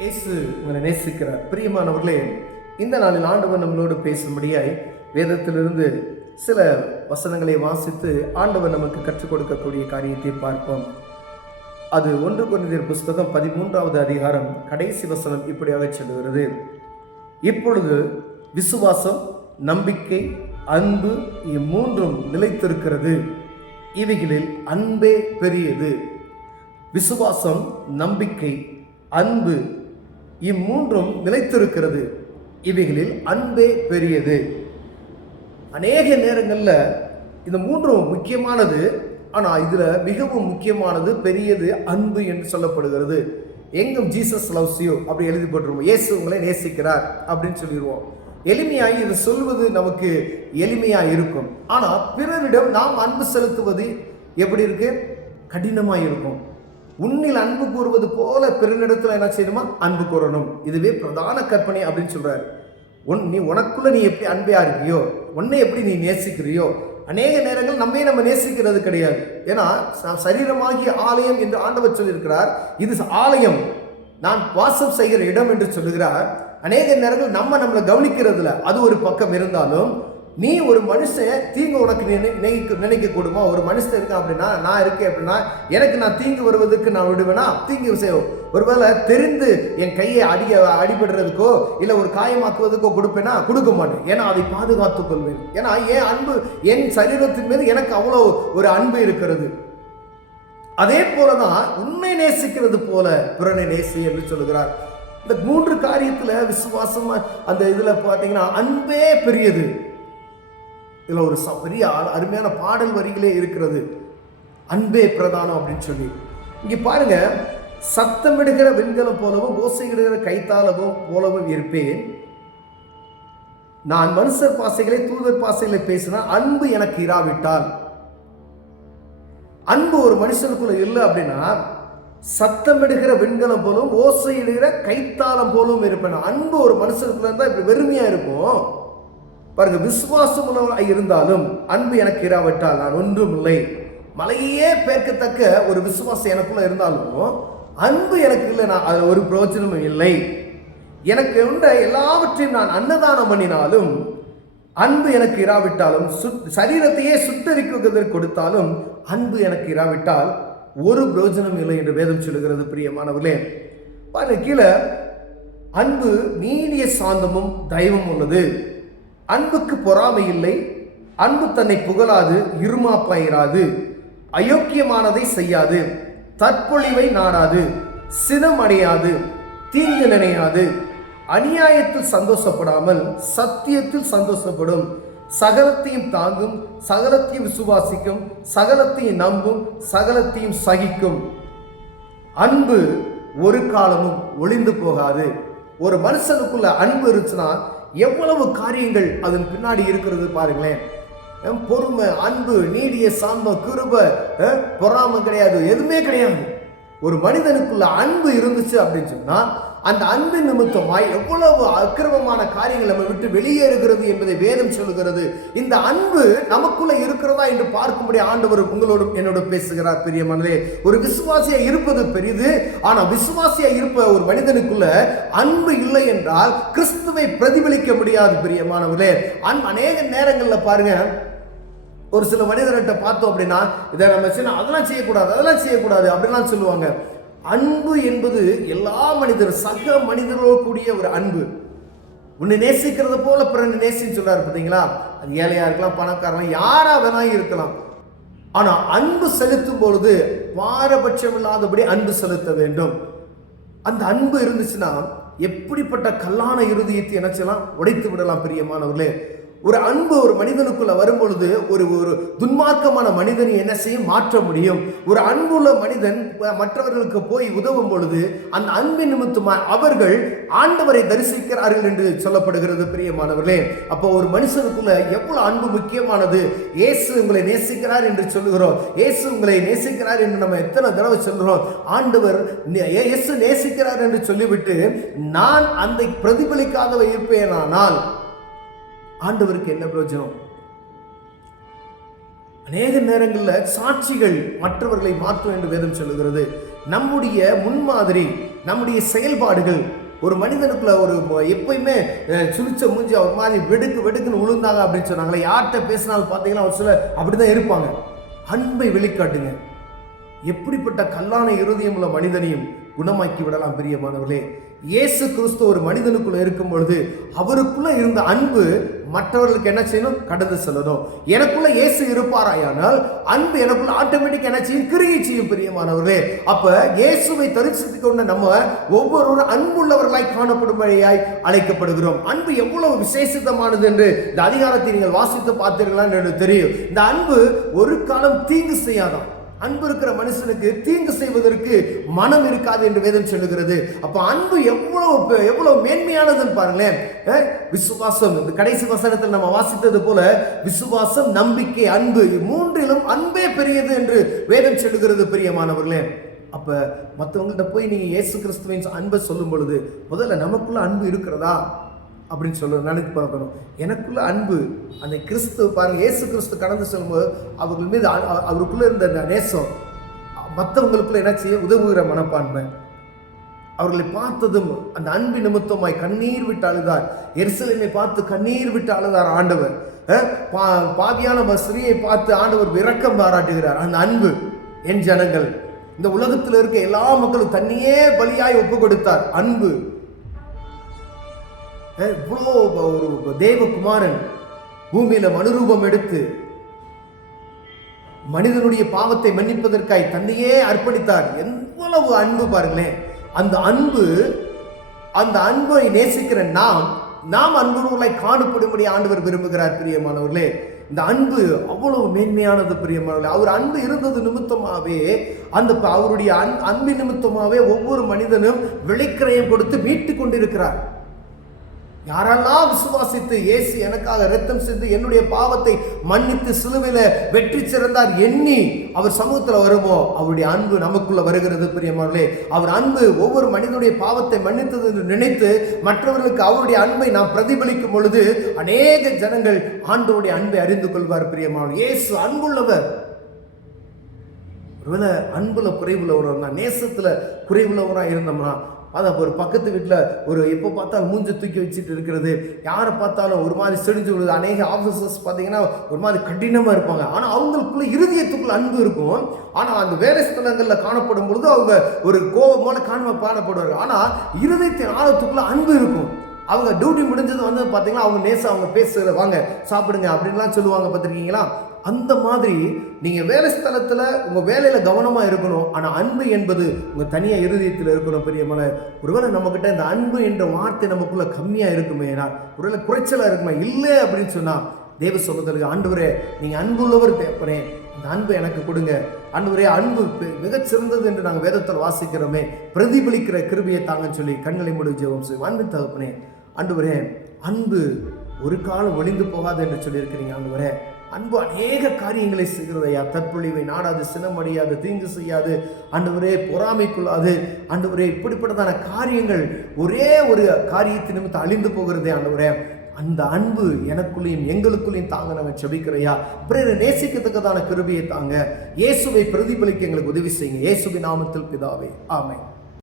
இயேசு உங்களை நேசிக்கிறார். பிரியமானவர்களே, இந்த நாளில் ஆண்டவர் நம்மளோடு பேசும்படியாய் வேதத்திலிருந்து சில வசனங்களை வாசித்து ஆண்டவர் நமக்கு கற்றுக் கொடுக்கக்கூடிய காரியத்தை பார்ப்போம். அது 1 கொரிந்தியர் புஸ்தகம் 13வது அதிகாரம் கடைசி வசனம் இப்படியாக சொல்லுகிறது: இப்பொழுது விசுவாசம், நம்பிக்கை, அன்பு இம்மூன்றும் நிலைத்திருக்கிறது, இவைகளில் அன்பே பெரியது. விசுவாசம், நம்பிக்கை, அன்பு இம்மூன்றும் நிலைத்திருக்கிறது, இவைகளில் அன்பே பெரியது. அநேக நேரங்களில் இந்த மூன்றும் முக்கியமானது, ஆனால் இதில் மிகவும் முக்கியமானது, பெரியது அன்பு என்று சொல்லப்படுகிறது. எங்கும் ஜீசஸ் லவ்ஸ் யூ அப்படி எழுதி போட்டுருவோம், இயேசு உங்களை நேசிக்கிறார் அப்படின்னு சொல்லிடுவோம். எளிமையாகி இது சொல்வது நமக்கு எளிமையாக இருக்கும். ஆனால் பிறரிடம் நாம் அன்பு செலுத்துவது எப்படி இருக்கு? கடினமாக இருக்கும். உன்னில் அன்பு கூறுவது போல பிறனிடத்தில் என்ன செய்யணுமா? அன்பு கூறணும். இதுவே பிரதான கற்பனை அப்படின்னு சொல்றாரு. நீ உனக்குள்ள நீ எப்படி அன்பையா இருக்கியோ, உன்னை எப்படி நீ நேசிக்கிறியோ. அநேக நேரங்கள் நம்ம நேசிக்கிறது கிடையாது. ஏன்னா சரீரமாகிய ஆலயம் என்று ஆண்டவர் சொல்லியிருக்கிறார். இது ஆலயம், நான் வாசம் செய்கிற இடம் என்று சொல்லுகிறார். அநேக நேரங்கள் நம்மளை கவனிக்கிறதுல அது ஒரு பக்கம் இருந்தாலும், நீ ஒரு மனுஷன் தீங்கு உனக்கு நினைக்க கூடுமா? ஒரு மனுஷன் இருக்கேன் அப்படின்னா, நான் இருக்கேன் அப்படின்னா, எனக்கு நான் தீங்கு வருவதற்கு நான் விடுவேனா? தீங்கு செய்வோம். ஒருவேளை தெரிந்து என் கையை அடிபடுறதுக்கோ இல்லை ஒரு காயமாக்குவதற்கோ கொடுப்பேனா? கொடுக்க மாட்டேன். ஏன்னா அதை பாதுகாத்துக் கொள்வேன். ஏன்னா என் அன்பு, என் சரீரத்தின் மீது எனக்கு அவ்வளோ ஒரு அன்பு இருக்கிறது. அதே போலதான் உன்னை நேசிக்கிறது போல பிறனை நேசி என்று சொல்லுகிறார். இந்த 3 காரியத்துல விசுவாசம், அந்த இதுல பார்த்தீங்கன்னா அன்பே பெரியது. இதுல ஒரு பெரிய அருமையான பாடல் வரிகளே இருக்கிறது, அன்பே பிரதானம் அப்படின்னு சொல்லி. இங்க பாருங்க, சத்தமிடுகிற வெண்கலம் போலவும் ஓசையிடுகிற கைத்தாளமும் போலவும் இருப்பேன். நான் மனுஷர் பாசைகளை தூதர் பாசைகளை பேசினா அன்பு எனக்கு இராவிட்டால். அன்பு ஒரு மனுஷனுக்குள்ள இல்லை அப்படின்னா, சத்தமிடுகிற வெண்கலம் போலும் ஓசையிடுகிற கைத்தாளம் போலும் இருப்பேன். அன்பு ஒரு மனுஷனுக்குள்ள இருந்தா இப்படி வெறுமையா இருக்கும் பாருங்க. விசுவாசம் இருந்தாலும் அன்பு எனக்கு இராவிட்டால் நான் ஒன்றும் இல்லை. மலையே பேர்க்கத்தக்க ஒரு விசுவாசம் எனக்குள்ள இருந்தாலும் அன்பு எனக்கு இல்லை, நான் அது ஒரு பிரயோஜனமும் இல்லை. எனக்கு உண்ட எல்லாவற்றையும் நான் அன்னதானம் பண்ணினாலும் அன்பு எனக்கு இராவிட்டாலும், சரீரத்தையே சுட்டரிக்குவதற்கு கொடுத்தாலும் அன்பு எனக்கு இராவிட்டால் ஒரு பிரயோஜனம் இல்லை என்று வேதம் சொல்லுகிறது. பிரியமானவர்களே, பாருங்க கீழே, அன்பு நீடிய சாந்தமும் தயவும் உள்ளது, அன்புக்கு பொறாமை இல்லை, அன்பு தன்னை புகழாது, இருமாப்பாயிராது, அயோக்கியமானதை செய்யாது, தற்பொழிவை நாடாது, சினமடையாது, தீங்கு நினையாது, அநியாயத்தில் சந்தோஷப்படாமல் சத்தியத்தில் சந்தோஷப்படும், சகலத்தையும் தாங்கும், சகலத்தையும் விசுவாசிக்கும், சகலத்தையும் நம்பும், சகலத்தையும் சகிக்கும். அன்பு ஒரு காலமும் ஒளிந்து போகாது. ஒரு மனுஷனுக்குள்ள அன்பு இருந்துச்சுன்னா எவ்வளவு காரியங்கள் அதன் பின்னாடி இருக்கிறது பாருங்களேன். பொறுமை, அன்பு, நீடிய சாந்தம், கிருபை, பொறாமை கிடையாது, எதுவுமே கிடையாது. ஒரு மனிதனுக்குள்ள அன்பு இருந்துச்சு அப்படின்னு சொன்னா அந்த அன்பு நிமித்தமாய் எவ்வளவு அக்கிரமமான காரியங்கள் நம்ம விட்டு வெளியேறுகிறது என்பதை வேதம் சொல்லுகிறது. இந்த அன்பு நமக்குள்ள இருக்கிறதா என்று பார்க்கும்படி ஆண்டவர் உங்களோடும் என்னோட பேசுகிறார். பிரியமானதே, ஒரு விசுவாசியா இருப்பது பெரிது. ஆனா விசுவாசியா இருப்ப ஒரு மனிதனுக்குள்ள அன்பு இல்லை என்றால் கிறிஸ்துவை பிரதிபலிக்க முடியாது. பிரியமானவர்களே, அநேக நேரங்கள்ல பாருங்க, ஒரு சில மனிதர்கிட்ட பார்த்தோம் அப்படின்னா, இதை நம்ம அதெல்லாம் செய்யக்கூடாது, அதெல்லாம் செய்யக்கூடாது அப்படின்லாம் சொல்லுவாங்க. அன்பு என்பது எல்லா சக மனிதர்களோடு கூடிய ஒரு அன்பு. உன்னை நேசிக்கிறது போல பிறனை நேசின்னு சொல்றாரு பார்த்தீங்களா? அது ஏழையா இருக்கலாம், பணக்காரன், யாரா வேணா இருக்கலாம். ஆனா அன்பு செலுத்தும் பொழுது பாரபட்சம் இல்லாதபடி அன்பு செலுத்த வேண்டும். அந்த அன்பு இருந்துச்சுன்னா எப்படிப்பட்ட கல்லான இருதயத்தை என்ன செய்யலாம்? உடைத்து விடலாம். பிரியமானவர்களே, ஒரு அன்பு ஒரு மனிதனுக்குள்ள வரும் பொழுது ஒரு துன்மார்க்கமான மனிதனை என்ன செய்ய மாற்ற முடியும். ஒரு அன்புள்ள மனிதன் மற்றவர்களுக்கு போய் உதவும் பொழுது அந்த அன்பின் நிமித்தமாக அவர்கள் ஆண்டவரை தரிசிக்கிறார்கள் என்று சொல்லப்படுகிறது. பிரியமானவர்களே, அப்போ ஒரு மனுஷனுக்குள்ள எவ்வளவு அன்பு முக்கியமானது. இயேசு உங்களை நேசிக்கிறார் என்று சொல்லுகிறோம். இயேசு உங்களை நேசிக்கிறார் என்று நம்ம எத்தனை தடவை சொல்கிறோம். ஆண்டவர் இயேசு நேசிக்கிறார் என்று சொல்லிவிட்டு நான் அந்த பிரதிபலிக்காதவை இருப்பேனானால் ஆண்டவருக்கு என்ன பிரயோஜனம்? அநேக நேரங்களில் சாட்சிகள் மற்றவர்களை மாற்றும் என்று வேதம் சொல்லுகிறது. நம்முடைய முன்மாதிரி நம்முடைய செயல்பாடுகள். ஒரு மனிதனுக்குள்ள ஒரு எப்பயுமே சுழிச்ச மூஞ்சி ஒரு மாதிரி வெடுக்குன்னு விழுந்தாங்க அப்படின்னு சொன்னாங்களே, யார்கிட்ட பேசினாலும் பார்த்தீங்கன்னா ஒரு சில அப்படிதான் இருப்பாங்க. அன்பை வெளிக்காட்டுங்க. எப்படிப்பட்ட கல்லான இருதயம் உள்ள மனிதனையும் குணமாக்கி விடலாம் பிரியமானவர்களே. இயேசு கிறிஸ்து ஒரு மனிதனுக்குள்ள இருக்கும் பொழுது அவருக்குள்ள இருந்த அன்பு மற்றவர்களுக்கு என்ன செய்யணும்? கடந்து செல்லணும். எனக்குள்ள இயேசு இருப்பாராயானால் அன்பு எனக்குள்ள ஆட்டோமேட்டிக் என்ன செய்யும்? கிரியை செய்யும் பிரியமானவர்களே. அப்ப இயேசுவை தரிசித்துக் கொண்ட நம்ம ஒவ்வொருவரும் அன்புள்ளவர்களாய் காணப்படும்படியாய் அழைக்கப்படுகிறோம். அன்பு எவ்வளவு விசேஷமானது என்று இந்த அதிகாரத்தை நீங்கள் வாசித்து பார்த்தீர்களா என்று தெரியும். இந்த அன்பு ஒரு காலம் தீங்கு செய்யாதான். அன்பு இருக்கிற மனுஷனுக்கு தீங்கு செய்வதற்கு மனம் இருக்காது என்று வேதம் சொல்லுகிறது. அப்ப அன்பு எவ்வளவு மேன்மையானதுன்னு பாருங்களேன். விசுவாசம், இந்த கடைசி வசனத்தில் நம்ம வாசித்தது போல விசுவாசம், நம்பிக்கை, அன்பு, மூன்றிலும் அன்பே பெரியது என்று வேதம் சொல்லுகிறது பிரியமானவர்களே. அப்ப மற்றவங்கள்ட்ட போய் நீங்க இயேசு கிறிஸ்துவின் அன்பை சொல்லும் பொழுது முதல்ல நமக்குள்ள அன்பு இருக்கிறதா அப்படின்னு சொல்ல நினைத்து பார்க்கணும். எனக்குள்ள அன்பு, அந்த கிறிஸ்து பாருங்க, இயேசு கிறிஸ்து கடந்து செல்லும்போது அவர்கள் மீது அவருக்குள்ள இருந்த அந்த நேசம் மற்றவங்களுக்குள்ள என்ன செய்ய உதவுகிற மனப்பான்மை. அவர்களை பார்த்ததும் அந்த அன்பு நிமித்தமாய் கண்ணீர் விட்டு அழுதார். எருசலேமை பார்த்து கண்ணீர் விட்டு அழுதார் ஆண்டவர். பாதியான ஸ்திரீயை பார்த்து ஆண்டவர் இரக்கம் பாராட்டுகிறார். அந்த அன்பு, என் ஜனங்கள், இந்த உலகத்தில் இருக்க எல்லா மக்களும் தன்னையே பலியாய் ஒப்பு கொடுத்தார். அன்பு. இவ்வளோ ஒரு தேவகுமாரன் பூமியில மனுரூபம் எடுத்து மனிதனுடைய பாவத்தை மன்னிப்பதற்காய் தன்னையே அர்ப்பணித்தார். எவ்வளவு அன்பு பாருங்களேன். அந்த அன்பை நேசிக்கிற நாம் அன்புள்ளவர்களாய் காணப்படும்படி ஆண்டவர் விரும்புகிறார் பிரியமானவர்களே. இந்த அன்பு அவ்வளவு மேன்மையானது பிரியமானவர்களே. அவர் அன்பு இருந்தது நிமித்தமாவே, அவருடைய அன்பு நிமித்தமாவே ஒவ்வொரு மனிதனும் விலைக்கிரயம் கொடுத்து மீட்டு கொண்டிருக்கிறார். யாரெல்லாம் விசுவாசித்து இயேசு எனக்காக இரத்தம் சிந்தி என்னுடைய பாவத்தை மன்னித்து சிலுவையில வெற்றி சிறந்தார் எண்ணி அவர் சமூகத்தில் வருமோ, அவருடைய அன்பு நமக்குள்ள வருகிறது பிரியமானவர்களே. அவர் அன்பு ஒவ்வொரு மனிதனுடைய பாவத்தை மன்னித்தது என்று நினைத்து மற்றவர்களுக்கு அவருடைய அன்பை நாம் பிரதிபலிக்கும் பொழுது அநேக ஜனங்கள் ஆண்டவருடைய அன்பை அறிந்து கொள்வார் பிரியமானவர்களே. இயேசு அன்புள்ளவர். ஒருவேளை அன்புல குறைவுள்ளவரா, நேசத்துல குறைவுள்ளவரா இருந்தோம்னா, அதான் ஒரு பக்கத்து வீட்டில் ஒரு எப்போ பார்த்தாலும் மூஞ்சி தூக்கி வச்சுட்டு இருக்கிறது, யாரை பார்த்தாலும் ஒரு மாதிரி செடிஞ்சு விடுது. அநேக ஆஃபீஸர்ஸ் பார்த்தீங்கன்னா ஒரு மாதிரி கடினமாக இருப்பாங்க. ஆனால் அவங்களுக்குள்ள இருதயத்துக்குள்ள அன்பு இருக்கும். ஆனால் அந்த வேலை ஸ்தலங்களில் காணப்படும் பொழுது அவங்க ஒரு கோபமான காணப்படுவாங்க. ஆனால் இருதயத்தின் ஆழத்துக்குள்ள அன்பு இருக்கும். அவங்க டியூட்டி முடிஞ்சது வந்து பார்த்தீங்கன்னா அவங்க நேசம், அவங்க பேசுகிற வாங்க சாப்பிடுங்க அப்படின்லாம் சொல்லுவாங்க, பார்த்துருக்கீங்களா? அந்த மாதிரி நீங்கள் வேலை ஸ்தலத்தில் உங்கள் வேலையில் கவனமாக இருக்கணும். ஆனால் அன்பு என்பது உங்கள் தனியாக இருதயத்தில் இருக்கணும் பெரியமான. ஒருவேளை நம்மக்கிட்ட இந்த அன்பு என்ற வார்த்தை நமக்குள்ளே கம்மியாக இருக்குமே, ஒருவேளை குறைச்சலாக இருக்குமே, இல்லை அப்படின்னு சொன்னால் தேவ சமூகத்தில் ஆண்டவரே நீங்கள் அன்புள்ளவர் தேப்பனே, அந்த அன்பு எனக்கு கொடுங்க ஆண்டவரே. அன்பு மிகச்சிறந்தது என்று நாங்கள் வேதத்தில் வாசிக்கிறோமே, பிரதிபலிக்கிற கிருபையை தாங்கன்னு சொல்லி கண்களை மூடி ஜெபம் செய்வோம். அன்பு தகப்பனே, ஆண்டவரே அன்பு ஒரு காலம் ஒளிந்து போகாது என்று சொல்லியிருக்கிறீங்க. ஆண்டவரே அன்பு அநேக காரியங்களை செய்கிறதையா, தற்பொழிவை நாடாது, சினமடையாது, தீங்கு செய்யாது, ஆண்டவரே பொறாமைக்குள்ளாது, ஆண்டவரே இப்படிப்பட்டதான காரியங்கள் ஒரே ஒரு காரியத்தை நிமித்தம் அழிந்து போகிறதே. ஆண்டவரே அந்த அன்பு எனக்குள்ளேயும் எங்களுக்குள்ளேயும் தாங்க நாங்கள் செபிக்கிறையா. பிறரை நேசிக்கத்தக்கதான கிருபையை தாங்க. இயேசுவை பிரதிபலிக்க எங்களுக்கு உதவி செய்யுங்க. இயேசுவின் நாமத்தில் பிதாவே, ஆமென்.